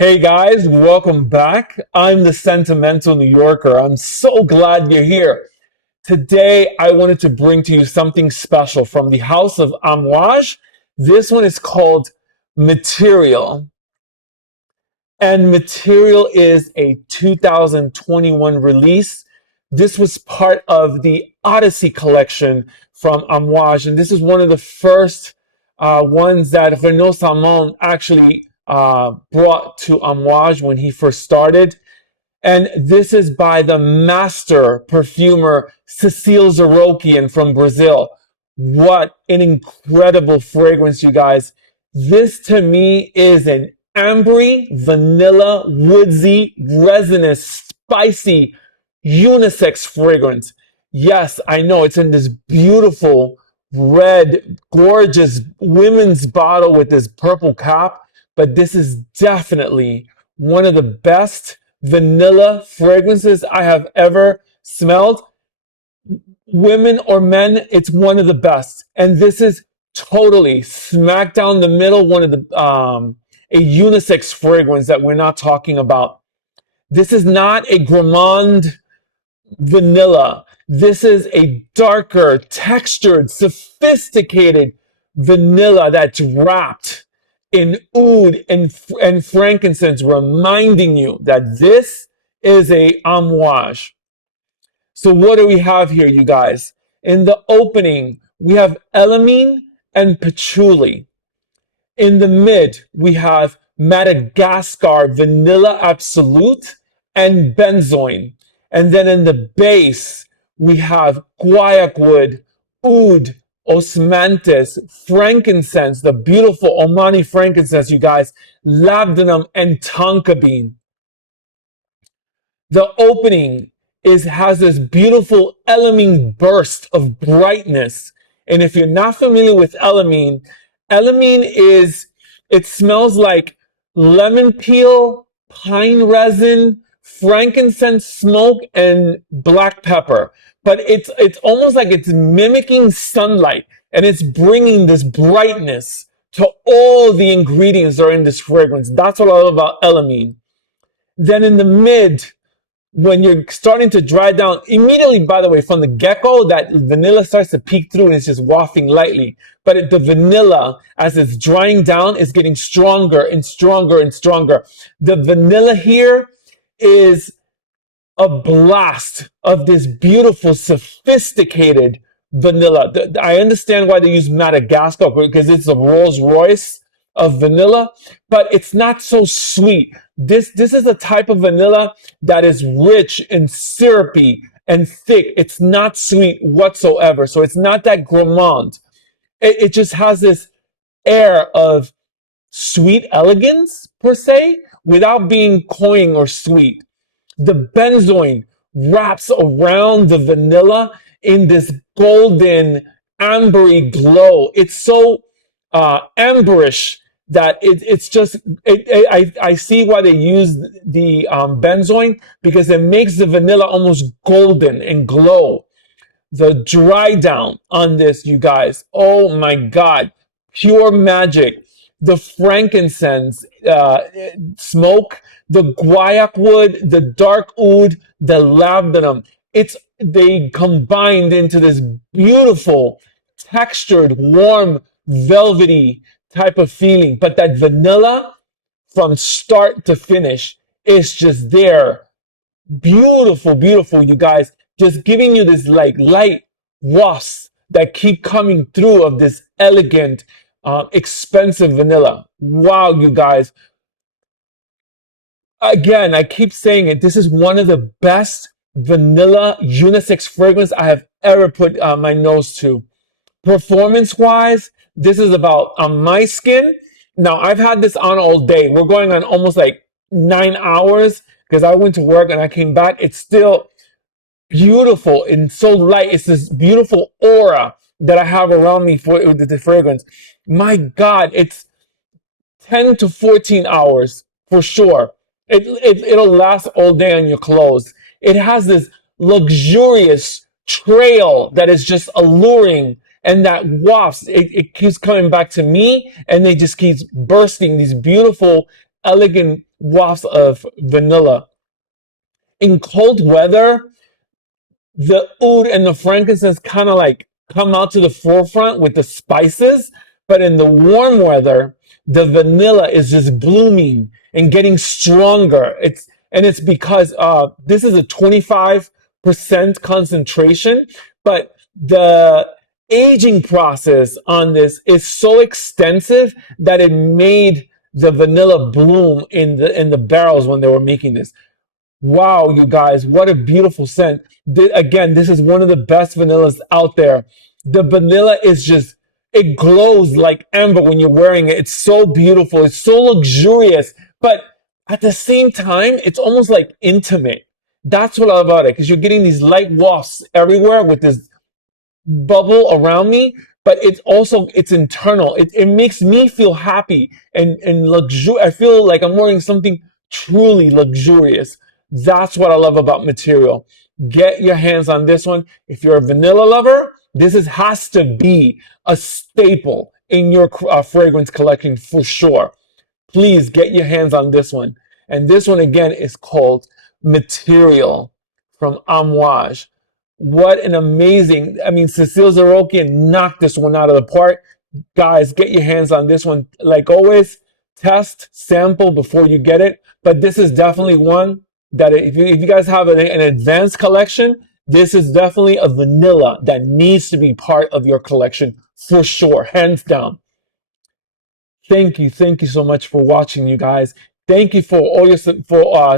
Hey guys, welcome back. I'm the Sentimental New Yorker. I'm so glad you're here. Today, I wanted to bring to you something special from the house of Amouage. This one is called Material. And Material is a 2021 release. This was part of the Odyssey collection from Amouage. And this is one of the first ones that Renaud Salmon actually brought to Amouage when he first started. And this is by the master perfumer Cécile Zarokian from Brazil. What an incredible fragrance, you guys. This to me is an ambery, vanilla, woodsy, resinous, spicy, unisex fragrance. Yes, I know it's in this beautiful, red, gorgeous women's bottle with this purple cap, but this is definitely one of the best vanilla fragrances I have ever smelled. Women or men, it's one of the best. And this is totally smack down the middle, one of the a unisex fragrance that we're not talking about. This is not a gourmand vanilla. This is a darker, textured, sophisticated vanilla that's wrapped in oud and frankincense, reminding you that this is a amouage. So what do we have here, you guys? In the opening, we have elamine and patchouli. In the mid, we have Madagascar Vanilla Absolute and benzoin. And then in the base, we have guaiac wood, oud, osmanthus, frankincense, the beautiful Omani frankincense, you guys, labdanum, and tonka bean. The opening has this beautiful elamine burst of brightness. And if you're not familiar with elamine, it smells like lemon peel, pine resin, frankincense smoke, and black pepper. But it's almost like it's mimicking sunlight, and it's bringing this brightness to all the ingredients that are in this fragrance. That's what I love about elamine. Then in the mid, when you're starting to dry down, immediately, by the way, from the get-go, that vanilla starts to peek through and it's just wafting lightly. But the vanilla, as it's drying down, is getting stronger and stronger and stronger. The vanilla here is a blast of this beautiful, sophisticated vanilla. I understand why they use Madagascar, because it's a Rolls Royce of vanilla, but it's not so sweet. This is a type of vanilla that is rich and syrupy and thick. It's not sweet whatsoever. So it's not that gourmand. It just has this air of sweet elegance, per se, without being cloying or sweet. The benzoin wraps around the vanilla in this golden, ambery glow. It's so amberish that it's just, I see why they use the benzoin, because it makes the vanilla almost golden and glow. The dry down on this, you guys, oh my God, pure magic. The frankincense smoke, the guaiac wood, the dark oud, the labdanum. They combined into this beautiful, textured, warm, velvety type of feeling. But that vanilla, from start to finish, is just there. Beautiful, beautiful, you guys. Just giving you this like light wafts that keep coming through of this elegant, expensive vanilla. Wow, you guys. Again, I keep saying it. This is one of the best vanilla unisex fragrance I have ever put my nose to. Performance-wise, this is about on my skin. Now, I've had this on all day. We're going on almost like 9 hours because I went to work and I came back. It's still beautiful and so light. It's this beautiful aura that I have around me for the fragrance. My God, it's 10 to 14 hours for sure. It'll last all day on your clothes. It has this luxurious trail that is just alluring, and that wafts, it keeps coming back to me, and they just keeps bursting these beautiful, elegant wafts of vanilla. In cold weather, the oud and the frankincense kind of like come out to the forefront with the spices, but in the warm weather, the vanilla is just blooming and getting stronger. It's because this is a 25% concentration, but the aging process on this is so extensive that it made the vanilla bloom in the barrels when they were making this. Wow, you guys, what a beautiful scent. Again, this is one of the best vanillas out there. The vanilla is just, it glows like amber when you're wearing it. It's so beautiful. It's so luxurious. But at the same time, it's almost like intimate. That's what I love about it, because you're getting these light wafts everywhere with this bubble around me, but it's internal. It makes me feel happy and I feel like I'm wearing something truly luxurious. That's what I love about Material. Get your hands on this one. If you're a vanilla lover, has to be a staple in your fragrance collection for sure. Please get your hands on this one. And this one again is called Material from Amouage. What an amazing, I mean, Cécile Zarokian knocked this one out of the park. Guys, get your hands on this one. Like always, test, sample before you get it. But this is definitely one that if you guys have an advanced collection, this is definitely a vanilla that needs to be part of your collection for sure, hands down. Thank you so much for watching, you guys. Thank you for all your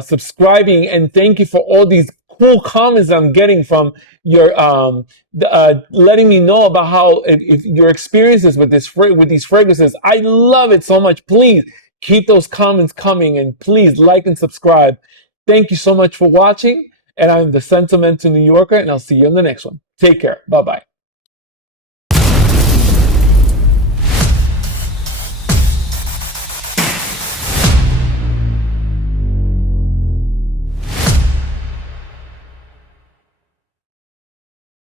subscribing, and thank you for all these cool comments I'm getting from your letting me know about how if your experiences with these fragrances. I love it so much. Please keep those comments coming, and please like and subscribe. Thank you so much for watching, and I'm the Sentimental New Yorker, and I'll see you in the next one. Take care. Bye bye.